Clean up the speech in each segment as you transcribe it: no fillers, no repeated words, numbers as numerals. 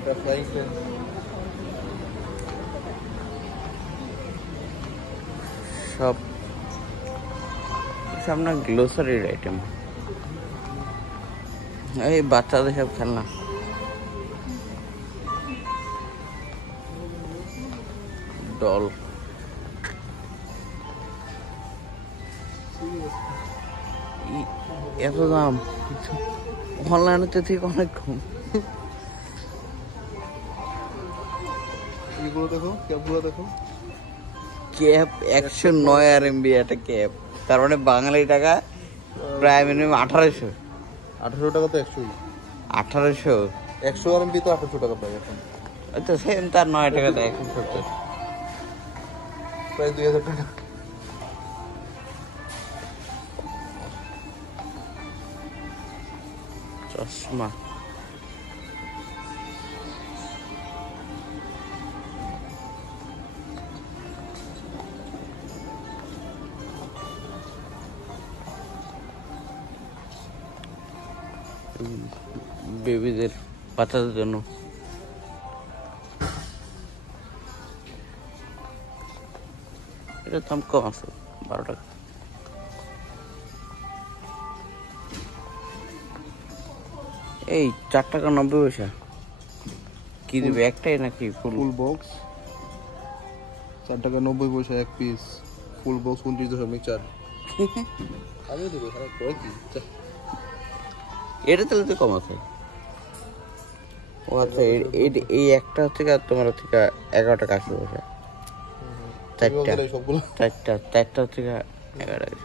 এটা flying plane. সব সামনে গ্লোসারির আইটেম, এই বাচ্চাদের সব খেলনা। ডল এত দাম, অনলাইনে থেকে অনেক কম। এগুলো দেখো, ক্যাপগুলো দেখো। ক্যাপ 109 RMB একটা ক্যাপ, তার মানে বাঙালি টাকা প্রায় মিনিমাম 1800। 1800 টাকা তো 100, 1800 100 RMB তো 1800 টাকা প্রায় এখন। আচ্ছা সেম, তার 9 টাকা তো 170, প্রায় 2000 টাকা। চশমা বেবিদের, বাচ্চাদের জন্য। এটার দাম কম আছে, 12 টাকা। এই 4 টাকা 90 পয়সা। কি দিবে একটাই নাকি ফুল? ফুল বক্স 4 টাকা 90 পয়সা এক পিস। Full box 29.4। আমি দেবো খারাপ করে কি? এটা তাহলে তো কম আছে। ও আচ্ছা, এই একটা হচ্ছে তোমার হচ্ছে 11 টাকা 80 পয়সা। চারটা হচ্ছে 11 টাকা।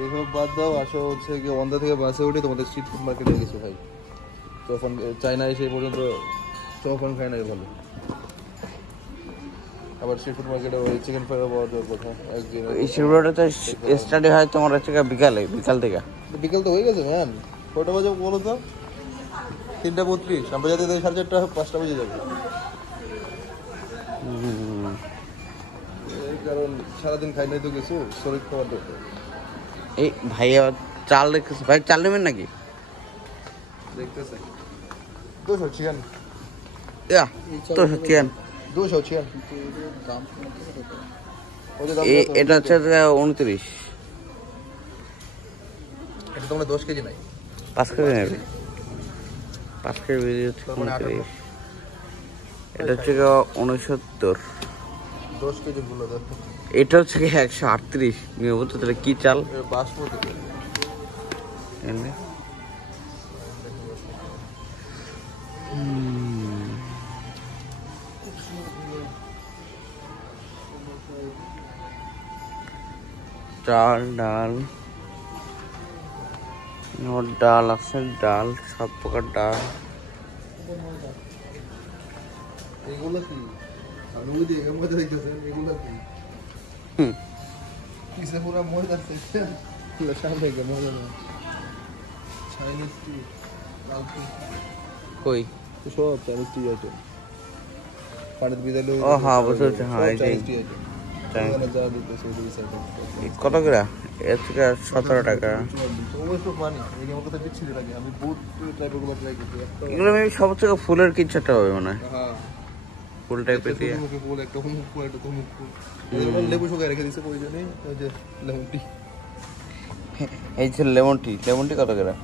এইসব বাদ দাও, আসো হচ্ছে কি ওয়ান্দা থেকে বাসে উঠে তোমাদের স্ট্রিট ফুড মার্কেটে গেছে ভাই। তখন চায়না এসে পর্যন্ত চৌফান খায় নাই ভালো। আবার স্ট্রিট ফুড মার্কেটে ওই চিকেন ফ্রাই পাওয়া যাওয়ার কথা একদিন। এই শিলগুড়াতে স্টাডি হয় তোমার হচ্ছে বিকাল থেকে। বিকেল তো হয়ে গেছে ম্যাম। কটা বাজে বলো তো? 3:32। আমরা যাতে 4:30 5টা বেজে যাবে। এই কারণ সারাদিন খাই নাই তো কিছু, শরীর খাওয়ার দরকার। এই ভাই আবার চাল দেখতেছে, ভাই চাল নেবেন নাকি? দেখতেছে 200 চিকেন। তো চিকেন 200 চিকেন। এটা হচ্ছে 29। এটা তোমরা 10 কেজি নাই, 5 কেজি নেবে। 5 কেজি হচ্ছে 29। এটা হচ্ছে 69। 10 কেজি গুলো দেখো। এটা হচ্ছে 138। নিয়ে বলতো তাহলে কি চাল? বাসমতি। চাল, ডাল, ডাল আছে, ডাল সব প্রকার ডাল। এগুলো কি? আমি ওই দিকে ময়দা দেখতেছেন, এগুলো কি? কিসে পুরো ময়দা আছে। এগুলো সামনে গিয়ে ময়দা না। চাইনিজ টি, লাল টি। কই? সব চাইনিজ টি আছে। পানিতে ভিজালে ও হ্যাঁ বুঝতে, হ্যাঁ এই চাইনিজ টি আছে। যা দিতেছে ওই সাইডে। কত করে? এর থেকে 17 টাকা। এগুলো আমি সব থেকে ফুলের কিছু একটা হবে মনে হয়, ফুল টাইপের দিয়ে। লেবু শুকায় রেখে দিচ্ছে ওই জন্যই ওই যে লেমন টি। এই ছিল লেমন টি। লেমন টি কত করে?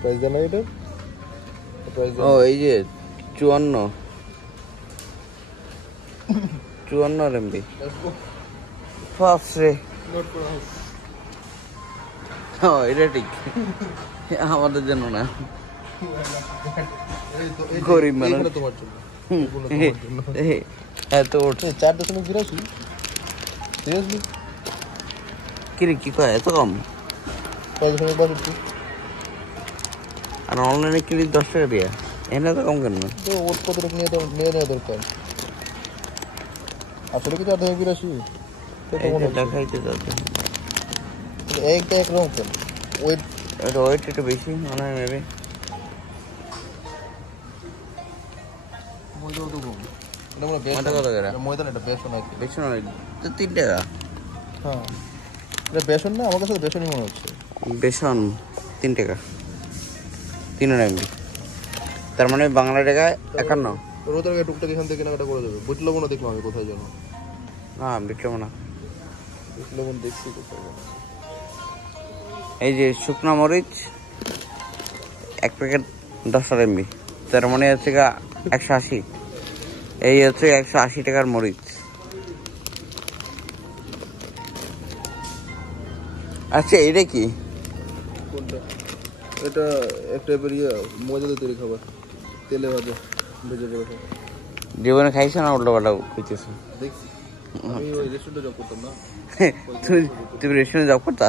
প্রাইস জানা এটা? ও এই যে 54 RMB। ফার্স্টে এটা ঠিক, আমাদের জন্য না, গরিব মানুষ। তোমার জন্য এত উঠছে 4.82। সিরিয়াসলি কি কয় এত কম? 5.62। আর অনলাইনে কিনি 10 টাকা দিয়ে, এনে তো কম কেন? তো ওর কতটুকু নিয়ে নেওয়া দরকার আসলে কি? 4.82 দেখাইতে যাচ্ছে একটা একরকম কেন? ওয়েট একটু বেশি মনে হয় মেবি। ময়দাও তো কম। এটা মনে ময়দা কত করে? ময়দা না, এটা বেসন আর কি। বেশি নয় তো 3 টাকা। হ্যাঁ এটা বেসন না, আমার কাছে বেসনই মনে হচ্ছে। বেসন 3 টাকা। 3 MB, তার মানে বাংলা টাকায় 51। রোদের আগে টুকটাক এখান থেকে কেনাকাটা করে দেবে। বিট লবণও দেখলাম আমি কোথায় যেন। না বিক্রম না, বিট লবণ দেখছি কোথায় যেন। এই যে শুকনা মরিচ 1 প্যাকেট 10 MB, তার মানে হচ্ছে 180। এই হচ্ছে 180 টাকার মরিচ। আচ্ছা এটা কি? কোনটা? এটা একটা বেরিয়ে মজাদার তৈরি খাবার, তেলে ভাজা, ভেজে করে খাবার। জীবনে খাইছো না উল্টো পাল্টা খুঁজেছো? দেখছি আমি ওই রেস্টুরেন্টে জব করতাম না। তুমি রেস্টুরেন্টে জব করতা?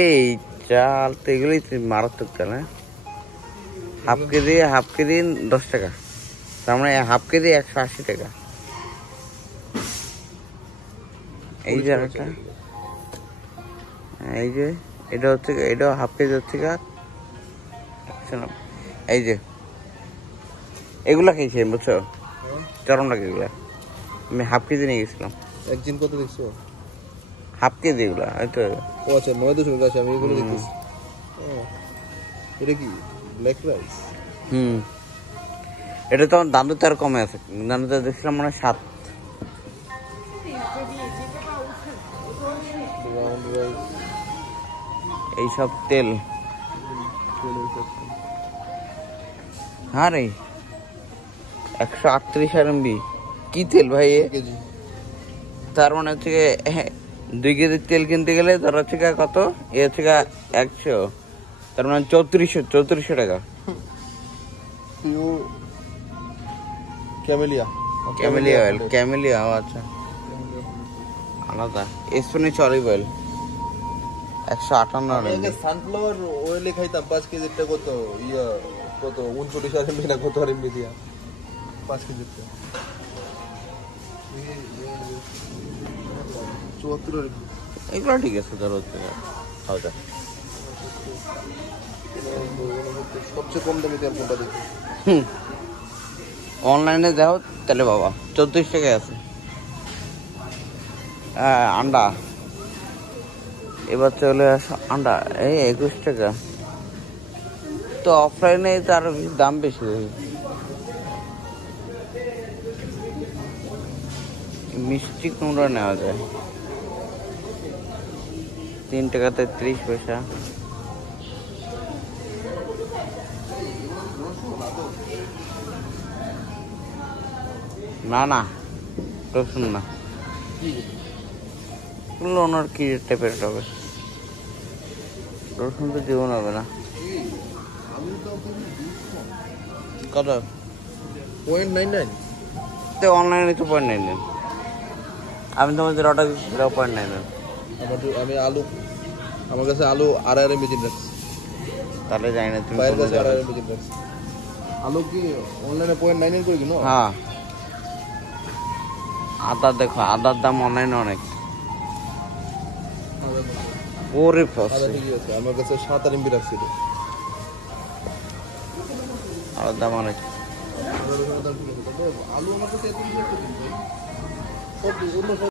এই চাল তো এগুলোই মারাত্মক চাল। হ্যাঁ, হাফ কেজি 10 টাকা, তার মানে হাফ কেজি 180 টাকা। এই যে একটা, এই যে এটা হচ্ছে, এটা হাফ কেজি হচ্ছে এই যে এগুলা খেয়েছি বুঝছো, চরম লাগে এগুলা। আমি হাফ কেজি নিয়ে গেছিলাম। একদিন কত দেখছো? হাফ কেজি এগুলা হয়তো। ও আচ্ছা 900 কাছে আমি এগুলো দেখতেছি। এটা কি ব্ল্যাক রাইস? এটা তো দান্দুতে আর কমে আছে, দান্দুতে দেখছিলাম মানে 7। ব্রাউন রাইস, এইসব তেল। হ্যাঁ রে 138 RMB কি তেল ভাই এ? কেজি। তার মানে হচ্ছে 2 কেজির তেল কিনতে গেলে ধর হচ্ছে কত, এ হচ্ছে 100, তার মানে 3400 টাকা। পিওর ক্যামেলিয়া অয়েল, ক্যামেলিয়া, আচ্ছা আলাদা। Spanish olive oil 158 RMB। Sunflower অয়েলে খাইতাম 5 কেজিটা কত কত 39 RMB না কত RMB দিয়া 5 কেজিটা 74 RMB। এগুলো ঠিক আছে ধর হচ্ছে হালকা। সবচেয়ে কম দামি তেল কোনটা দেখি? অনলাইনে যাও তাহলে বাবা 34 টাকায় আছে। আন্ডা এবার চলে আসো, আন্ডা এই 21 টাকা। তো অফলাইনে তার দাম বেশি। মিষ্টি কুমড়া নেওয়া যায় 3 টাকা 33 পয়সা। না না রসুন না, ওনার কি টাইপের হবে, রসুন তো জীবন হবে না। কত? 0.99। তো অনলাইনে তো 0.99। আমি তোমাদের অর্ডার 0.99। আমি আলু, আমার কাছে আলু 2.5 RMB দিন রাখছি। তাহলে জানি না তুমি বাইরের কাছে 2.5 RMB দিন রাখছি। আলু কি অনলাইনে 0.99 করে কিনো? হ্যাঁ আদা দেখো, আদার দাম অনলাইনে অনেক। ওরে আদা ঠিকই আছে, আমার কাছে 7 RMB রাখছিল। আদার দাম অনেক। আলু আমার কাছে এত